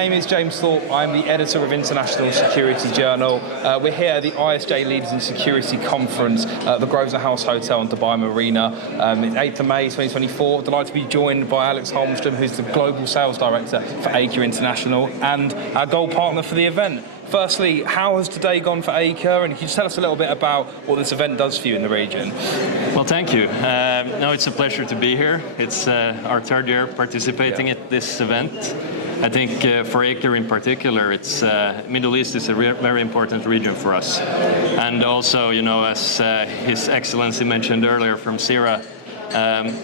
name is James Thorpe. I'm the editor of International Security Journal. We're here at the ISJ Leaders in Security Conference at the Grosvenor House Hotel in Dubai Marina. It's 8th of May 2024. Delighted to be joined by Alex Holmström, who's the Global Sales Director for Acre International and our gold partner for the event. Firstly, how has today gone for Acre, and can you tell us a little bit about what this event does for you in the region? Well, thank you. No, it's a pleasure to be here. It's our third year participating at this event. I think for Acre in particular, it's Middle East is a very important region for us. And also, you know, as His Excellency mentioned earlier from CIRA,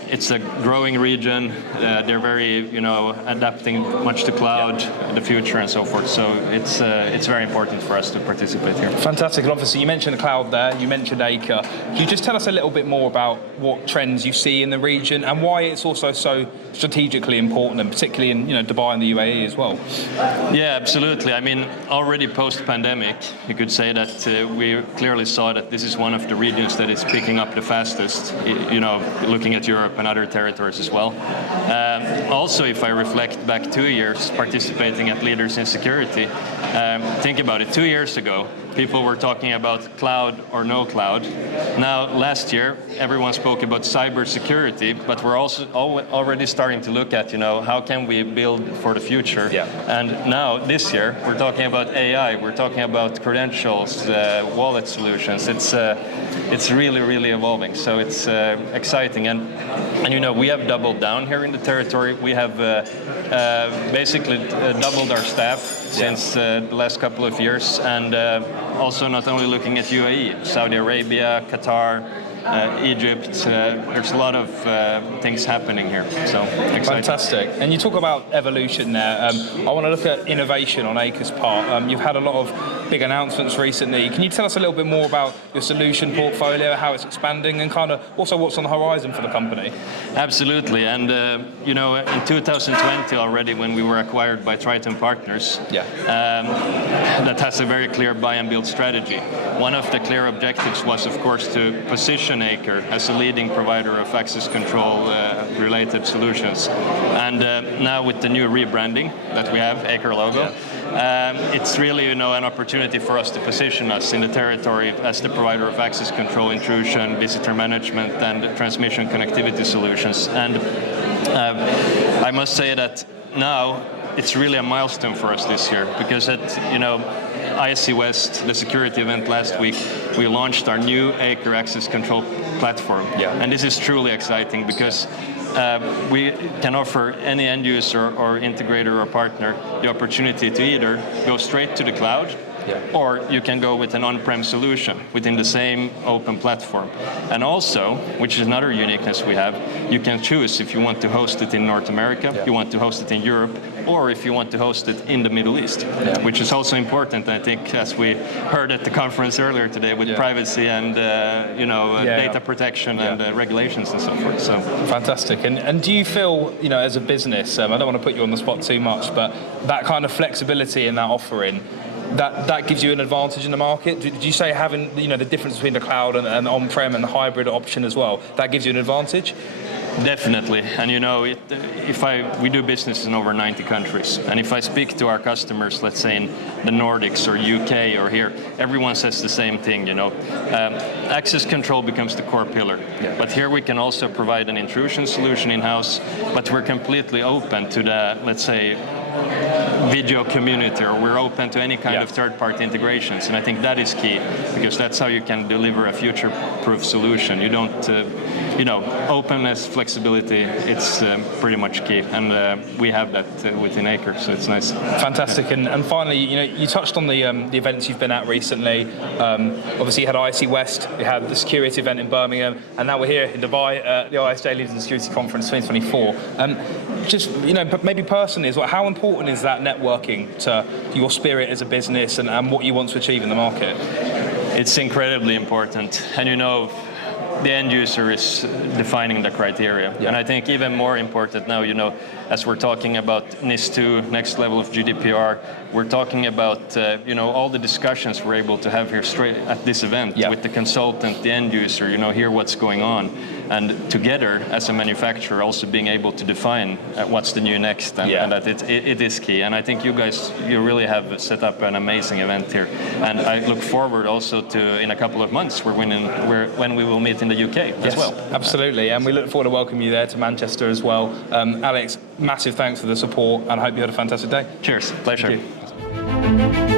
it's a growing region. They're very, you know, adapting much to cloud, the future, and so forth. So it's very important for us to participate here. Fantastic. And obviously, you mentioned the cloud there. You mentioned Acre. Can you just tell us a little bit more about what trends you see in the region and why it's also so strategically important, and particularly in Dubai and the UAE as well? Yeah, absolutely. I mean, already post-pandemic, you could say that we clearly saw that this is one of the regions that is picking up the fastest. You know, looking at Europe and other territories as well. Also, if I reflect back 2 years participating at Leaders in Security, think about it, 2 years ago, people were talking about cloud or no cloud. Now, last year, everyone spoke about cybersecurity, but we're also already starting to look at, how can we build for the future? Yeah. And now, this year, we're talking about AI, we're talking about credentials, wallet solutions. It's really, really evolving. So it's exciting. And we have doubled down here in the territory. We have basically doubled our staff since the last couple of years, and also not only looking at UAE, Saudi Arabia, Qatar, Egypt. There's a lot of things happening here, so exciting. Fantastic. And you talk about evolution there. I want to look at innovation on Acre's part. You've had a lot of big announcements recently. Can you tell us a little bit more about your solution portfolio, how it's expanding, and kind of also what's on the horizon for the company? Absolutely. And in 2020 already, when we were acquired by Triton Partners, that has a very clear buy and build strategy. One of the clear objectives was, of course, to position Acre as a leading provider of access control related solutions. And now with the new rebranding that we have, Acre logo, it's really an opportunity for us to position us in the territory as the provider of access control, intrusion, visitor management, and transmission connectivity solutions. And I must say that now it's really a milestone for us this year, because at ISC West, the security event last week, we launched our new Acre access control platform. Yeah. And this is truly exciting because we can offer any end user or integrator or partner the opportunity to either go straight to the cloud, or you can go with an on-prem solution within the same open platform. And also, which is another uniqueness we have, you can choose if you want to host it in North America, you want to host it in Europe, or if you want to host it in the Middle East, which is also important, I think, as we heard at the conference earlier today, with privacy and data protection and regulations and so forth. So fantastic. And do you feel, as a business, I don't want to put you on the spot too much, but that kind of flexibility in that offering, that gives you an advantage in the market? Did you say having the difference between the cloud and on-prem and the hybrid option as well, that gives you an advantage? Definitely. And we do business in over 90 countries, and if I speak to our customers, let's say in the Nordics or UK or here, everyone says the same thing. Access control becomes the core pillar, but here we can also provide an intrusion solution in-house, but we're completely open to the, let's say, video community, or we're open to any kind of third-party integrations. And I think that is key, because that's how you can deliver a future-proof solution. You don't, openness, flexibility, it's pretty much key. And we have that within Acre, so it's nice. Fantastic. And finally, you touched on the events you've been at recently. Obviously, you had ISC West, you had the security event in Birmingham, and now we're here in Dubai at the ISJ Leaders in Security Conference 2024. Just, maybe personally as well, how important is that networking to your spirit as a business and what you want to achieve in the market? It's incredibly important. And the end user is defining the criteria. And I think even more important now, as we're talking about NIS2, next level of GDPR, we're talking about, all the discussions we're able to have here straight at this event with the consultant, the end user, hear what's going on. and together as a manufacturer also being able to define what's the new next, and that it is key. And I think you guys, you really have set up an amazing event here, and I look forward also to in a couple of months when we will meet in the UK as well. Absolutely, and we look forward to welcoming you there to Manchester as well. Alex, massive thanks for the support, and I hope you had a fantastic day. Cheers, pleasure. Thank you.